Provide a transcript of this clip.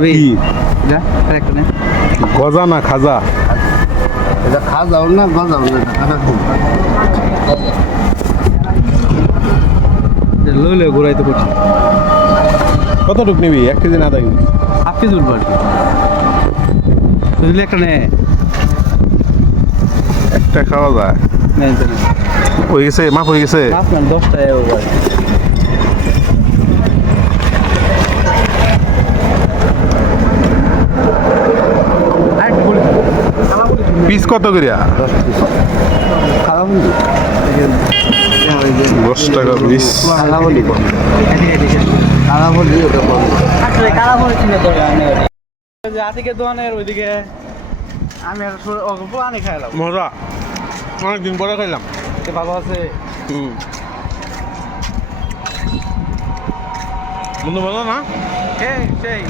খাবি কি যা একটা নে গজা না খাজা? এটা খাওয়া না গজাও না লইলে ঘুরাইতে করছি কতটুক নিবি? 1 কেজি না আধা কেজি? হাফ কেজি উঠবো আর কি বুঝলি একটা নে একটা খাওয়া যায়? নেই তো হয়ে গেছে, মাপ হয়ে গেছে। আপনার 10 টাকা ওভার পিস কত করিয়া? 10 টাকা পিস। আতিকের দোকানের ওইদিকে আমি একটা অল্প আনে খাইলাম মজা, অনেকদিন পরে খাইলাম। ভালো আছে বন্ধু ভালো না? সেই